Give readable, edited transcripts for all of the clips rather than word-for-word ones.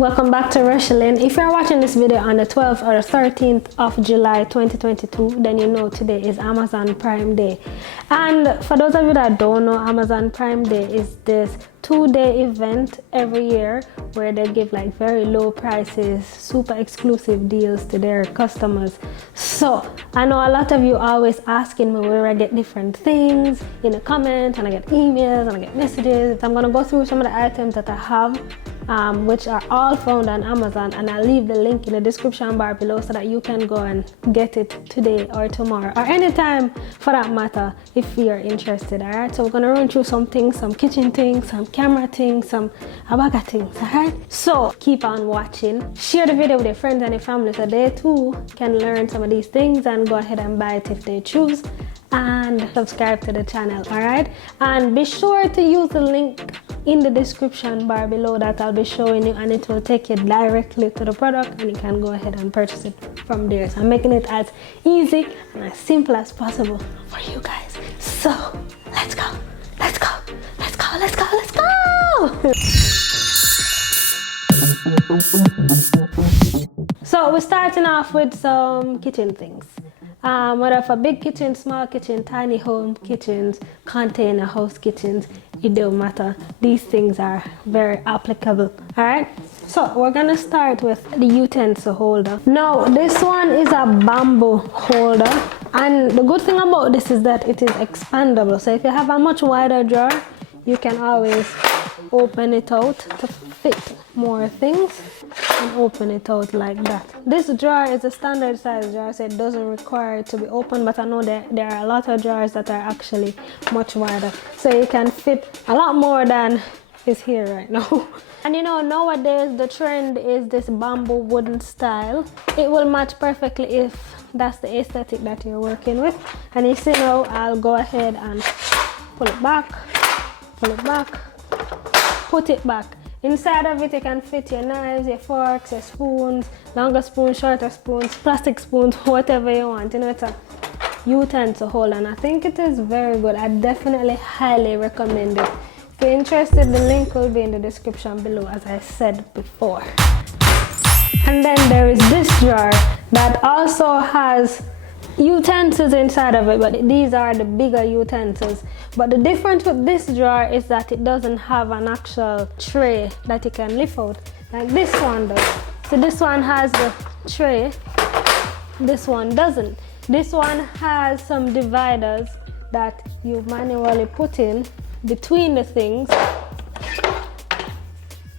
welcome back to FAMIELIN. If you're watching this video on the 12th or 13th of July 2022, then you know today is Amazon Prime Day. And for those of you that don't know, Amazon Prime Day is this 2-day event every year where they give like very low prices, super exclusive deals to their customers. So I know a lot of you always asking me where I get different things in the comments, and I get emails and I get messages. I'm gonna go through some of the items that I have, which are all found on Amazon, and I'll leave the link in the description bar below so that you can go and get it today or tomorrow or anytime for that matter if you're interested. All right, so we're gonna run through some things, some kitchen things, some camera things, some abaga things. All right, so keep on watching, share the video with your friends and your family so they too can learn some of these things and go ahead and buy it if they choose, and subscribe to the channel. All right, and be sure to use the link in the description bar below that I'll be showing you, and it will take you directly to the product and you can go ahead and purchase it from there. So I'm making it as easy and as simple as possible for you guys. So let's go, let's go, let's go, let's go, let's go. So we're starting off with some kitchen things. Whether for big kitchen, small kitchen, tiny home kitchens, container house kitchens, it don't matter. These things are very applicable. All right, so we're gonna start with the utensil holder. Now this one is a bamboo holder, and the good thing about this is that it is expandable. So if you have a much wider drawer, you can always open it out to fit more things and open it out like that. This drawer is a standard size drawer, so it doesn't require it to be open, but I know that there are a lot of drawers that are actually much wider, so you can fit a lot more than is here right now. And you know, nowadays the trend is this bamboo wooden style. It will match perfectly if that's the aesthetic that you're working with. And you see now, I'll go ahead and pull it back, put it back. Inside of it you can fit your knives, your forks, your spoons, longer spoons, shorter spoons, plastic spoons, whatever you want. You know, it's a utensil holder, and I think it is very good. I definitely highly recommend it. If you're interested, the link will be in the description below, as I said before. And then there is this drawer that also has utensils inside of it, but these are the bigger utensils. But the difference with this drawer is that it doesn't have an actual tray that you can lift out like this one does. So this one has the tray, this one doesn't. This one has some dividers that you manually put in between the things,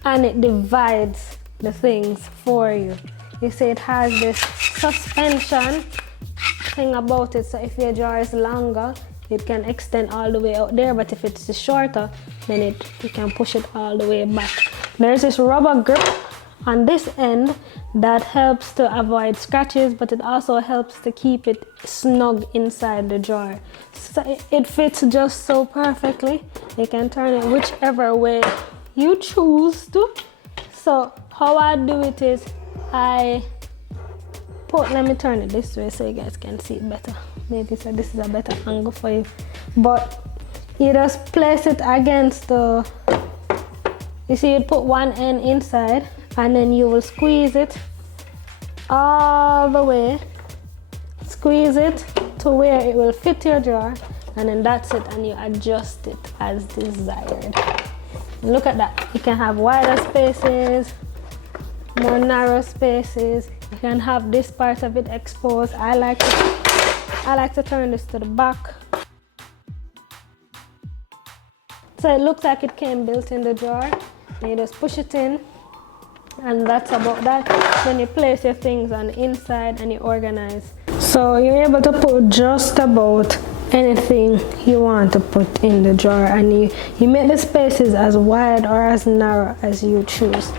and it divides the things for you. You see, it has this suspension thing about it, so if your drawer is longer, it can extend all the way out there, but if it's shorter, then you can push it all the way back. There's this rubber grip on this end that helps to avoid scratches, but it also helps to keep it snug inside the drawer. So it fits just so perfectly. You can turn it whichever way you choose to. So how I do it is let me turn it this way so you guys can see it better. Maybe so this is a better angle for you. But you just place it against the, you see, you put one end inside, and then you will squeeze it all the way. Squeeze it to where it will fit your drawer, and then that's it, and you adjust it as desired. Look at that. You can have wider spaces, more narrow spaces. You can have this part of it exposed. I like to turn this to the back, so it looks like it came built in the drawer. And you just push it in, and that's about that. Then you place your things on the inside and you organize. So you're able to put just about anything you want to put in the drawer, and you make the spaces as wide or as narrow as you choose.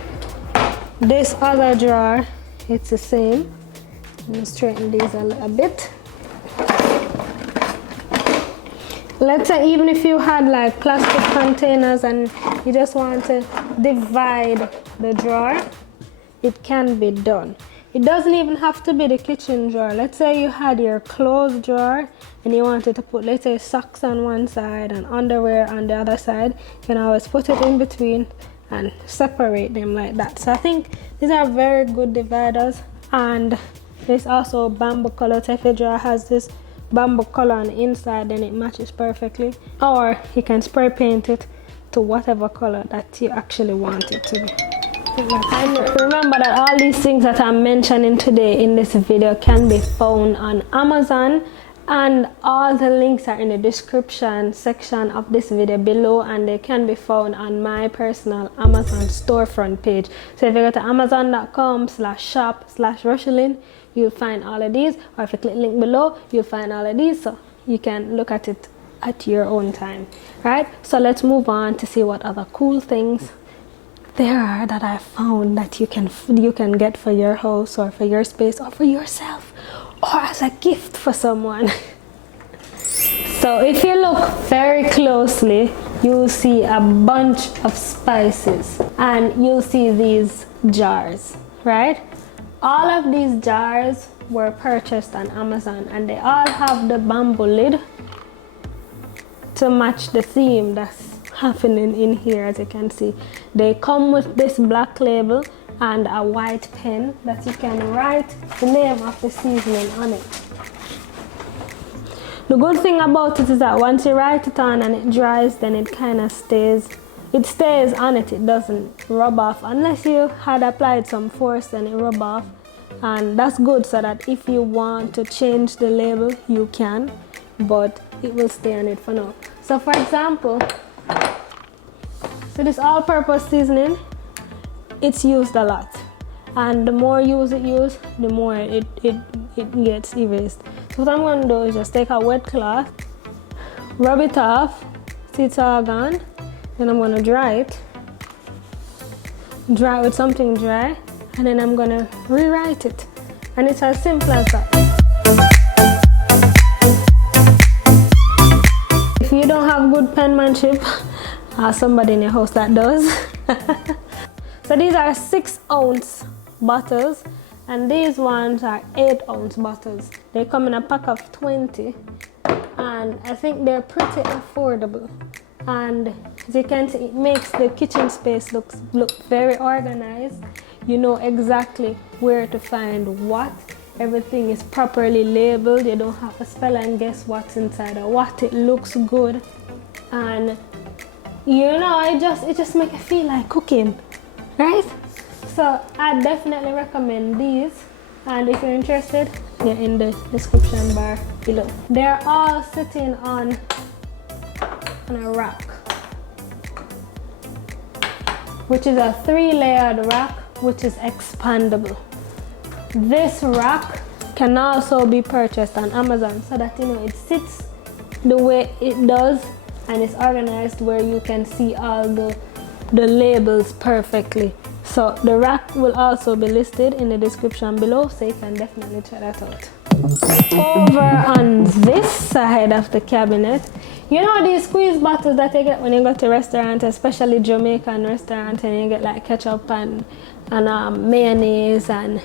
This other drawer, it's the same. Let me straighten these a bit. Let's say even if you had like plastic containers and you just want to divide the drawer, it can be done. It doesn't even have to be the kitchen drawer. Let's say you had your clothes drawer and you wanted to put, let's say, socks on one side and underwear on the other side. You can always put it in between and separate them like that. So I think these are very good dividers. And there's also bamboo color. So if your jar has this bamboo color on the inside, then it matches perfectly. Or you can spray paint it to whatever color that you actually want it to be. And remember that all these things that I'm mentioning today in this video can be found on Amazon, and all the links are in the description section of this video below, and they can be found on my personal Amazon storefront page. So if you go to amazon.com/shop/Rochellyn, you'll find all of these, or if you click link below, you'll find all of these, so you can look at it at your own time. Right, so let's move on to see what other cool things there are that I found that you can get for your house, or for your space, or for yourself, or as a gift for someone. So if you look very closely, you'll see a bunch of spices, and you'll see these jars, right? All of these jars were purchased on Amazon, and they all have the bamboo lid to match the theme that's happening in here. As you can see, they come with this black label and a white pen that you can write the name of the seasoning on it. The good thing about it is that once you write it on and it dries, then it kind of stays on it. It doesn't rub off unless you had applied some force, then it rub off, and that's good, so that if you want to change the label you can, but it will stay on it for now. So for example, so this all-purpose seasoning, it's used a lot, and the more you use it, the more it gets erased. So what I'm going to do is just take a wet cloth, rub it off, see it's all gone, then I'm going to dry it with something dry, and then I'm going to rewrite it, and it's as simple as that. If you don't have good penmanship, somebody in your house that does. So these are 6-ounce bottles, and these ones are 8-ounce bottles. They come in a pack of 20, and I think they're pretty affordable. And as you can see, it makes the kitchen space look very organized. You know exactly where to find what. Everything is properly labeled. You don't have to spell and guess what's inside or what. It looks good, and you know, it just makes you feel like cooking, right? So I definitely recommend these, and if you're interested, they're in the description bar below. They're all sitting on a rack, which is a 3-layered rack, which is expandable. This rack can also be purchased on Amazon, so that you know it sits the way it does, and it's organized where you can see all the labels perfectly. So the rack will also be listed in the description below, so you can definitely check that out. Over on this side of the cabinet, you know these squeeze bottles that you get when you go to restaurant, especially Jamaican restaurant, and you get like ketchup and mayonnaise and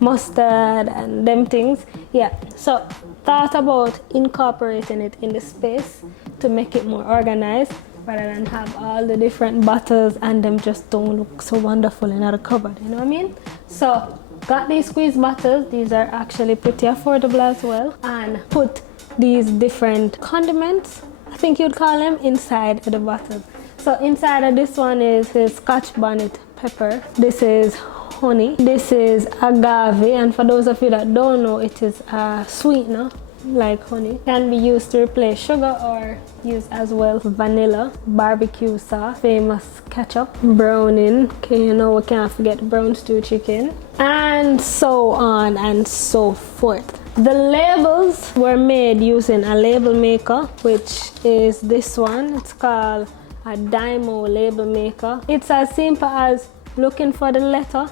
mustard and them things. Yeah, so thought about incorporating it in the space to make it more organized, rather than have all the different bottles and them just don't look so wonderful in the cupboard, you know what I mean? So got these squeeze bottles. These are actually pretty affordable as well, and put these different condiments, I think you'd call them, inside the bottle. So inside of this one is Scotch bonnet pepper, this is honey, this is agave, and for those of you that don't know, it is a sweetener like honey. Can be used to replace sugar, or use as well vanilla, barbecue sauce, famous ketchup, browning, okay, you know we can't forget brown stew chicken, and so on and so forth. The labels were made using a label maker, which is this one. It's called a Dymo label maker. It's as simple as looking for the letter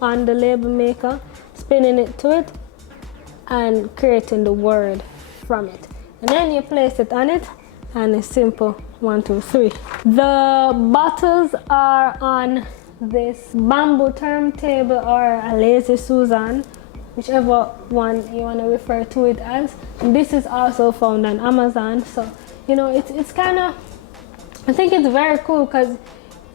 on the label maker, spinning it to it, and creating the word from it, and then you place it on it, and it's simple. 1, 2, 3. The bottles are on this bamboo turntable or a lazy Susan, whichever one you want to refer to it as. And this is also found on Amazon, so you know it's kind of, I think it's very cool, because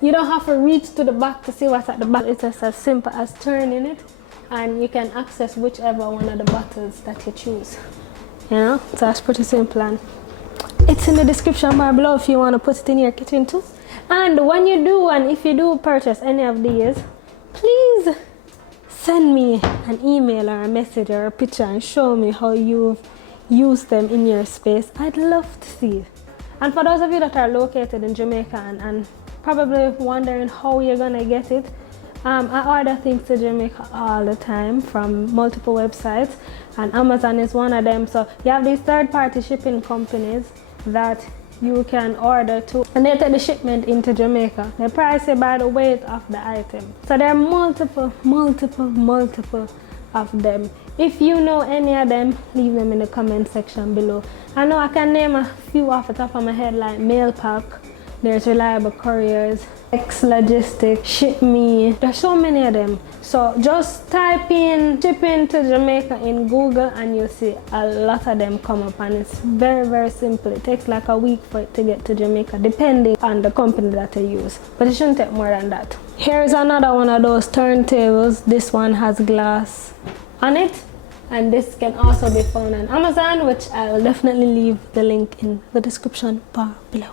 You don't have to reach to the back to see what's at the back. It's just as simple as turning it, and you can access whichever one of the bottles that you choose. You know, so that's pretty simple, and it's in the description bar below if you want to put it in your kitchen too. And when you do, and if you do purchase any of these, please send me an email or a message or a picture and show me how you've used them in your space. I'd love to see it. And for those of you that are located in Jamaica and probably wondering how you're gonna get it, I order things to Jamaica all the time from multiple websites, and Amazon is one of them. So you have these third-party shipping companies that you can order to, and they take the shipment into Jamaica. They price it by the weight of the item. So there are multiple of them. If you know any of them, leave them in the comment section below. I know I can name a few off the top of my head, like Mailpack, there's Reliable Couriers, X Logistics, Ship Me. There's so many of them. So just type in shipping to Jamaica in Google and you'll see a lot of them come up, and it's very simple. It takes like a week for it to get to Jamaica depending on the company that you use, but it shouldn't take more than that. Here's another one of those turntables. This one has glass on it, and this can also be found on Amazon, which I'll definitely leave the link in the description bar below.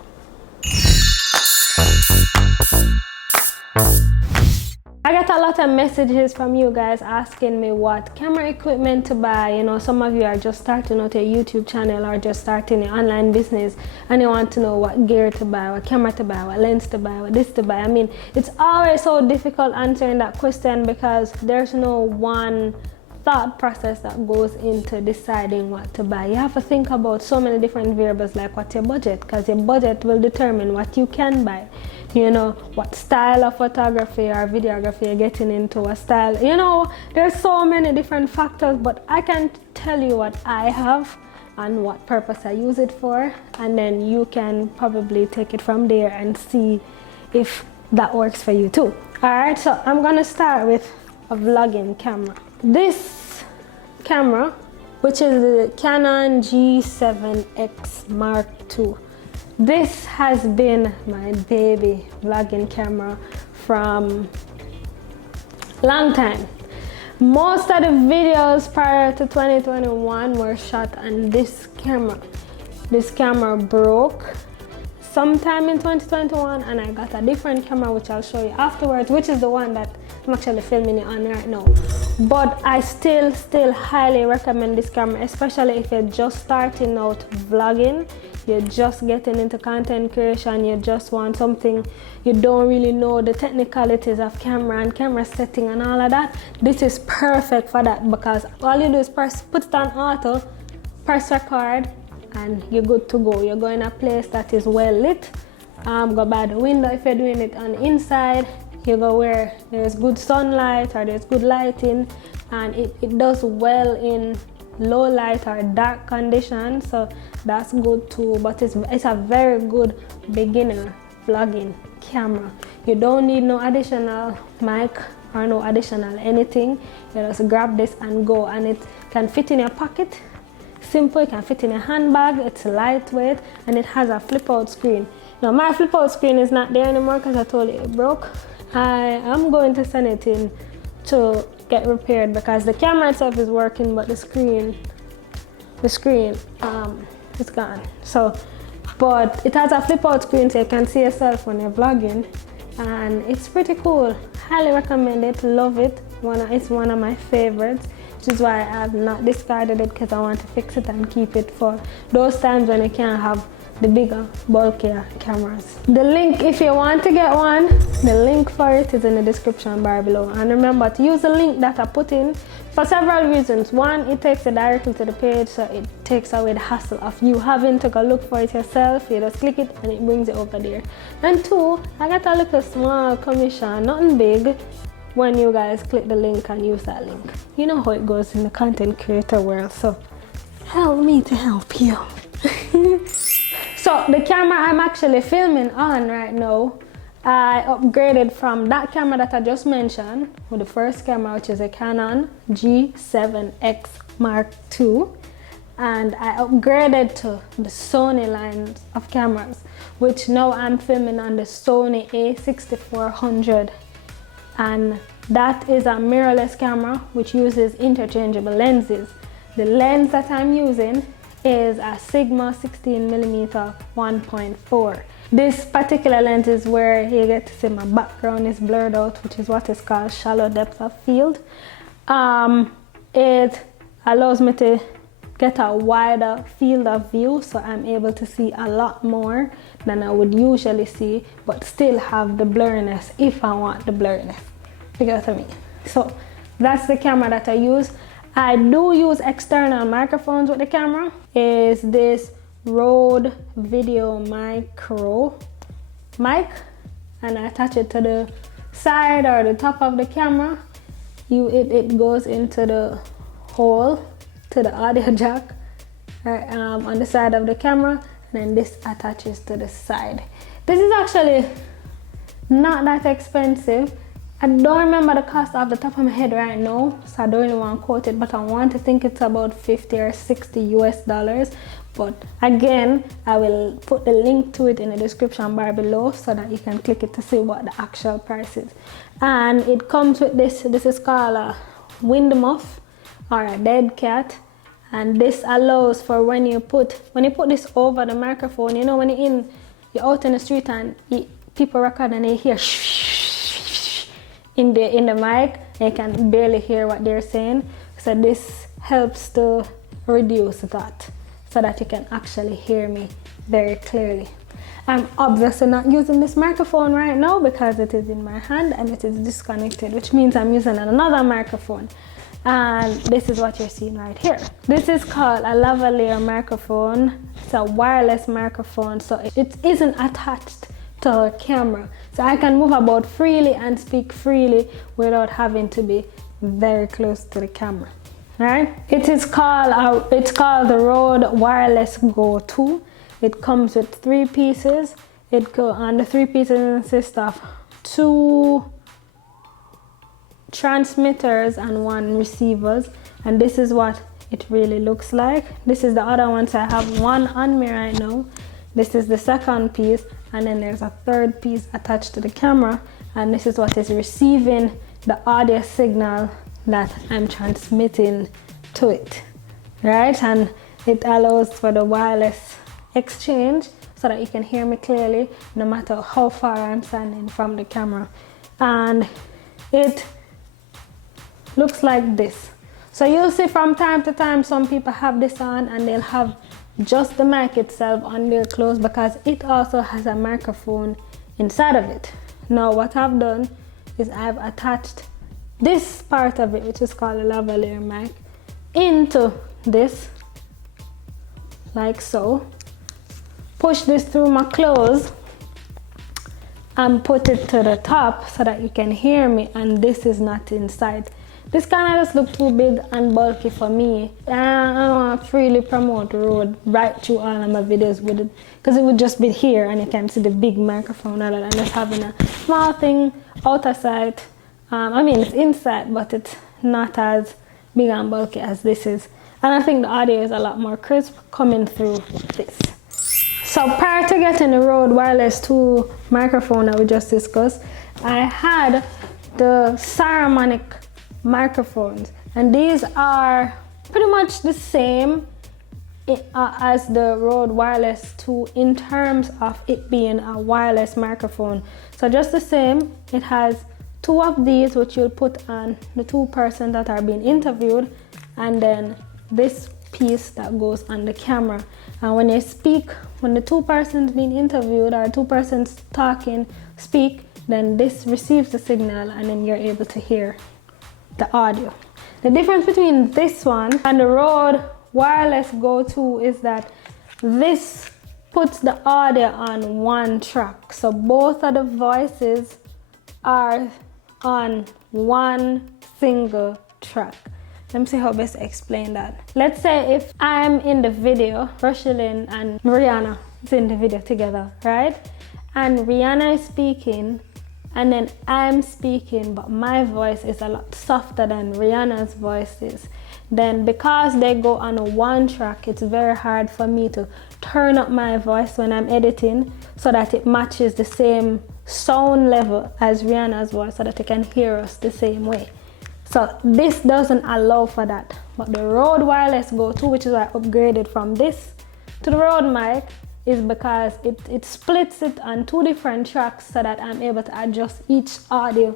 I get a lot of messages from you guys asking me what camera equipment to buy. You know, some of you are just starting out your YouTube channel or just starting your online business, and you want to know what gear to buy, what camera to buy, what lens to buy, what this to buy. I mean, it's always so difficult answering that question because there's no one thought process that goes into deciding what to buy. You have to think about so many different variables, like what's your budget, because your budget will determine what you can buy. You know, what style of photography or videography you're getting into, what style, you know, there's so many different factors, but I can tell you what I have and what purpose I use it for, and then you can probably take it from there and see if that works for you too. Alright, so I'm gonna start with a vlogging camera. This camera, which is the Canon G7X Mark II. This has been my baby vlogging camera from long time. Most of the videos prior to 2021 were shot on this camera. This camera broke sometime in 2021, and I got a different camera which I'll show you afterwards, which is the one that I'm actually filming it on right now. But I still highly recommend this camera, especially if you're just starting out vlogging, you're just getting into content creation, you just want something, you don't really know the technicalities of camera and camera setting and all of that. This is perfect for that, because all you do is put it on auto, press record, and you're good to go. You're going to a place that is well lit. Go by the window if you're doing it on the inside. You go where there's good sunlight or there's good lighting, and it does well in low light or dark conditions, so that's good too. But it's a very good beginner vlogging camera. You don't need no additional mic or no additional anything. You just grab this and go, and it can fit in your pocket. Simple, it can fit in a handbag, it's lightweight, and it has a flip out screen. Now my flip out screen is not there anymore because I told you it broke. I am going to send it in to get repaired because the camera itself is working, but the screen is gone. So, but it has a flip out screen so you can see yourself when you're vlogging, and it's pretty cool. Highly recommend it, love it. It's one of my favorites, which is why I have not discarded it, because I want to fix it and keep it for those times when you can't have the bigger, bulkier cameras. The link, if you want to get one, the link for it is in the description bar below. And remember to use the link that I put in for several reasons. One, it takes you directly to the page, so it takes away the hassle of you having to go look for it yourself. You just click it and it brings it over there. And two, I got a little small commission, nothing big, when you guys click the link and use that link. You know how it goes in the content creator world, so help me to help you. So the camera I'm actually filming on right now, I upgraded from that camera that I just mentioned with the first camera, which is a Canon G7X Mark II, and I upgraded to the Sony lines of cameras, which now I'm filming on the Sony a6400, and that is a mirrorless camera which uses interchangeable lenses. The lens that I'm using is a Sigma 16mm 1.4. This particular lens is where you get to see my background is blurred out, which is what is called shallow depth of field. It allows me to get a wider field of view, so I'm able to see a lot more than I would usually see, but still have the blurriness if I want the blurriness. You get what I mean? So that's the camera that I use. I do use external microphones with the camera. Is this Rode Video Micro mic, and I attach it to the side or the top of the camera. It goes into the hole to the audio jack on the side of the camera, and then this attaches to the side. This is actually not that expensive. I don't remember the cost off the top of my head right now, so I don't really want to quote it, but I want to think it's about 50 or 60 US dollars. But again, I will put the link to it in the description bar below so that you can click it to see what the actual price is. And it comes with this is called a wind muff or a dead cat, and this allows for when you put this over the microphone, you know, when you're out in the street and people record and they hear in the mic, you can barely hear what they're saying. So this helps to reduce that, so that you can actually hear me very clearly. I'm obviously not using this microphone right now because it is in my hand and it is disconnected, which means I'm using another microphone. And this is what you're seeing right here. This is called a lavalier microphone. It's a wireless microphone, so it isn't attached to a camera. So I can move about freely and speak freely without having to be very close to the camera. Right? It's called the Rode Wireless Go 2. It comes with 3 pieces. And the 3 pieces consist of 2 transmitters and 1 receivers, and this is what it really looks like. This is the other one, so I have 1 on me right now. This is the second piece, and then there's a 3rd piece attached to the camera, and this is what is receiving the audio signal that I'm transmitting to it, right? And it allows for the wireless exchange so that you can hear me clearly no matter how far I'm standing from the camera. And it looks like this. So you'll see from time to time some people have this on and they'll have just the mic itself on their clothes because it also has a microphone inside of it. Now what I've done is I've attached this part of it, which is called a lavalier mic, into this like so. Push this through my clothes and put it to the top so that you can hear me, and this is not inside. This kind of just looked too big and bulky for me. I don't want to freely promote Rode right through all of my videos with it, because it would just be here and you can see the big microphone rather than just having a small thing out of sight. I mean, it's inside, but it's not as big and bulky as this is. And I think the audio is a lot more crisp coming through this. So prior to getting the Rode Wireless 2 microphone that we just discussed, I had the Saramonic microphones, and these are pretty much the same as the Rode Wireless 2 in terms of it being a wireless microphone. So just the same, it has 2 of these which you'll put on the 2 persons that are being interviewed, and then this piece that goes on the camera. And when you speak, when the 2 persons being interviewed or 2 persons talking speak, then this receives the signal and then you're able to hear the audio. The difference between this one and the Rode Wireless Go 2 is that this puts the audio on 1 track. So both of the voices are on 1 single track. Let me see how best to explain that. Let's say if I'm in the video, FAMIELIN and Rihanna is in the video together, right? And Rihanna is speaking and then I'm speaking, but my voice is a lot softer than Rihanna's voice is, then because they go on a one track, it's very hard for me to turn up my voice when I'm editing so that it matches the same sound level as Rihanna's voice so that they can hear us the same way. So this doesn't allow for that. But the Rode Wireless Go 2, which is why I upgraded from this to the Rode mic, is because it splits it on 2 different tracks so that I'm able to adjust each audio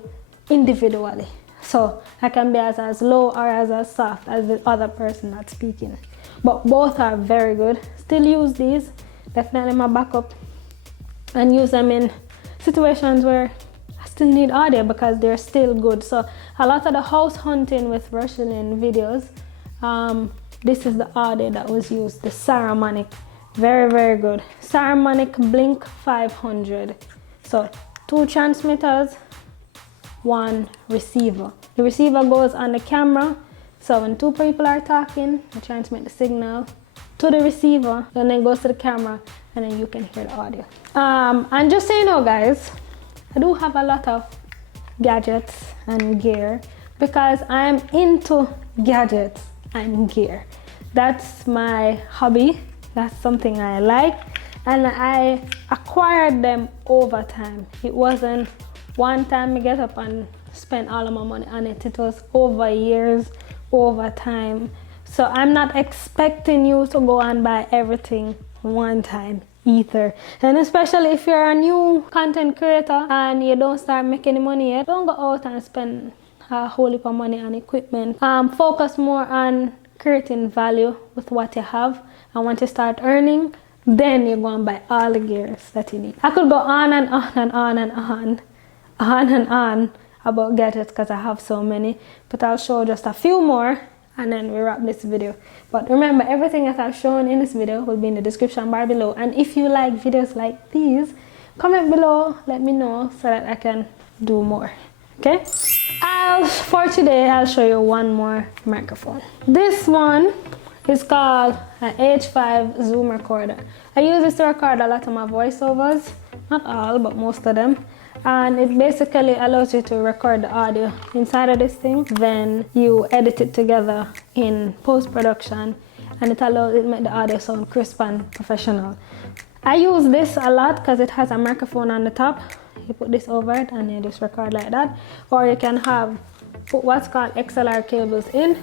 individually. So I can be as low or as soft as the other person that's speaking. But both are very good. Still use these, definitely my backup, and use them in situations where I still need audio because they're still good. So a lot of the house hunting with Russian videos, this is the audio that was used, the Saramonic. Very, very good. Saramonic Blink 500. So 2 transmitters, 1 receiver. The receiver goes on the camera, so when 2 people are talking, they transmit the signal to the receiver, and then goes to the camera, and then you can hear the audio. And just so you know, guys, I do have a lot of gadgets and gear because I'm into gadgets and gear. That's my hobby. That's something I like, and I acquired them over time. It wasn't one time I get up and spend all of my money on it. It was over years, over time. So I'm not expecting you to go and buy everything one time either. And especially if you're a new content creator and you don't start making any money yet, don't go out and spend a whole heap of money on equipment. Focus more on creating value with what you have, and once you start earning, then you're going to buy all the gears that you need. I could go on and on and on and on about gadgets because I have so many, but I'll show just a few more and then we wrap this video. But remember, everything that I've shown in this video will be in the description bar below, and if you like videos like these, comment below, let me know so that I can do more. Okay, for today I'll show you one more microphone. This one is called an H5 Zoom recorder. I use this to record a lot of my voiceovers, not all but most of them, and it basically allows you to record the audio inside of this thing, then you edit it together in post-production, and it allows it make the audio sound crisp and professional. I use this a lot because it has a microphone on the top. You put this over it and you just record like that, or you can put what's called XLR cables in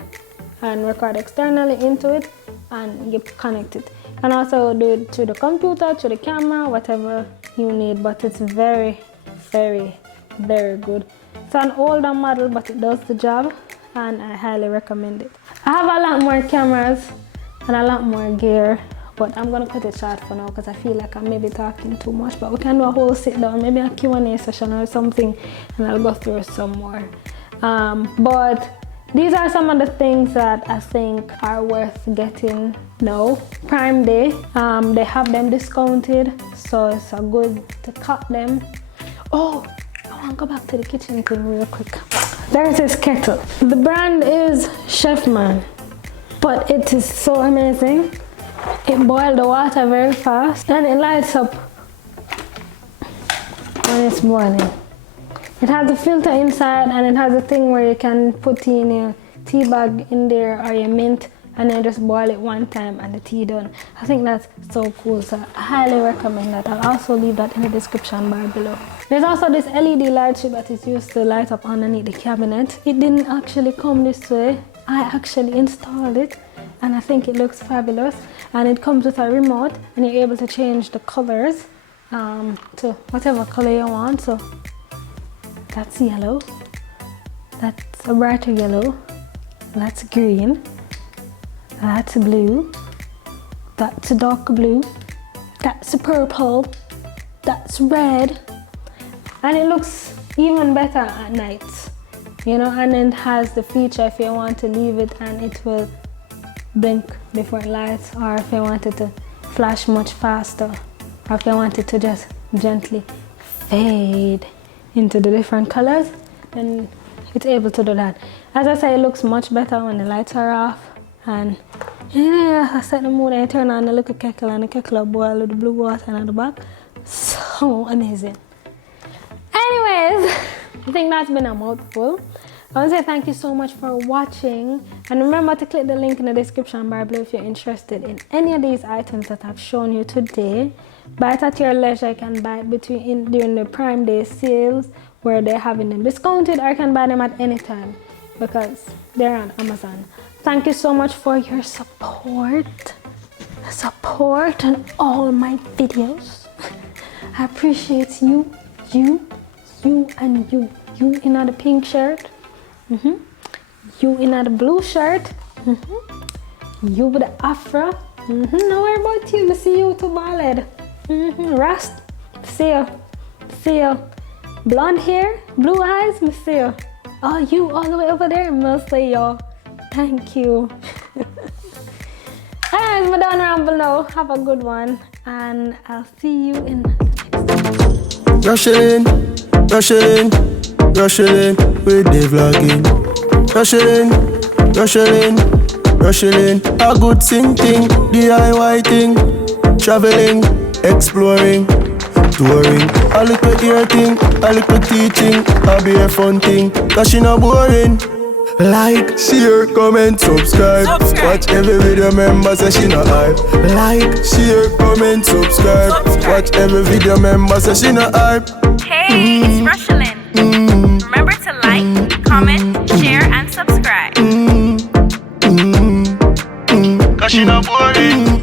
and record externally into it and you connect it. And also do it to the computer, to the camera, whatever you need, but it's very, very, very good. It's an older model, but it does the job and I highly recommend it. I have a lot more cameras and a lot more gear, but I'm gonna cut it short for now because I feel like I'm maybe talking too much, but we can do a whole sit down, maybe a Q&A session or something, and I'll go through some more. But these are some of the things that I think are worth getting now. Prime Day, they have them discounted, so it's a good to cut them. Oh, I want to go back to the kitchen thing real quick. There's this kettle. The brand is Chefman, but it is so amazing. It boils the water very fast and it lights up when it's boiling. It has a filter inside and it has a thing where you can put in your tea bag in there or your mint and then just boil it one time and the tea done. I think that's so cool, so I highly recommend that. I'll also leave that in the description bar below. There's also this LED light strip that is used to light up underneath the cabinet. It didn't actually come this way. I actually installed it and I think it looks fabulous, and it comes with a remote and you're able to change the colors to whatever color you want. So that's yellow, that's a brighter yellow, that's green, that's blue, that's a dark blue, that's a purple, that's red, and it looks even better at night, you know. And then it has the feature if you want to leave it and it will blink before it lights, or if you want it to flash much faster, or if you want it to just gently fade into the different colors, then it's able to do that. As I say, it looks much better when the lights are off. And yeah, I set the mood and I turn on the little kettle and the kettle boil with the blue water at the back. So amazing. Anyways, I think that's been a mouthful. I want to say thank you so much for watching, and remember to click the link in the description bar below if you're interested in any of these items that I've shown you today. Buy it at your leisure. You can buy it during the Prime Day sales where they're having them discounted, or you can buy them at any time because they're on Amazon. Thank you so much for your support on all my videos. I appreciate you and you in the pink shirt, you in the blue shirt, you with the afro, no worry about you. I see you too, bald, rust, see you, blonde hair, blue eyes, me see you. Oh, you all the way over there, I say yo, thank you. Alright, I'm done ramble now. Have a good one, and I'll see you in the next one. Rush it in with the vlogging. Rush it in, a good thing, DIY thing. Traveling, exploring, touring. A little ear thing, a little teaching. A be a fun thing, cause she not boring. Like, share, comment, subscribe. Watch every video, member say she not hype. Like, share, comment, subscribe. Watch every video, member say she not hype. Hey, it's Rushelin. Remember to like, comment, share, and subscribe. Cause she not boring.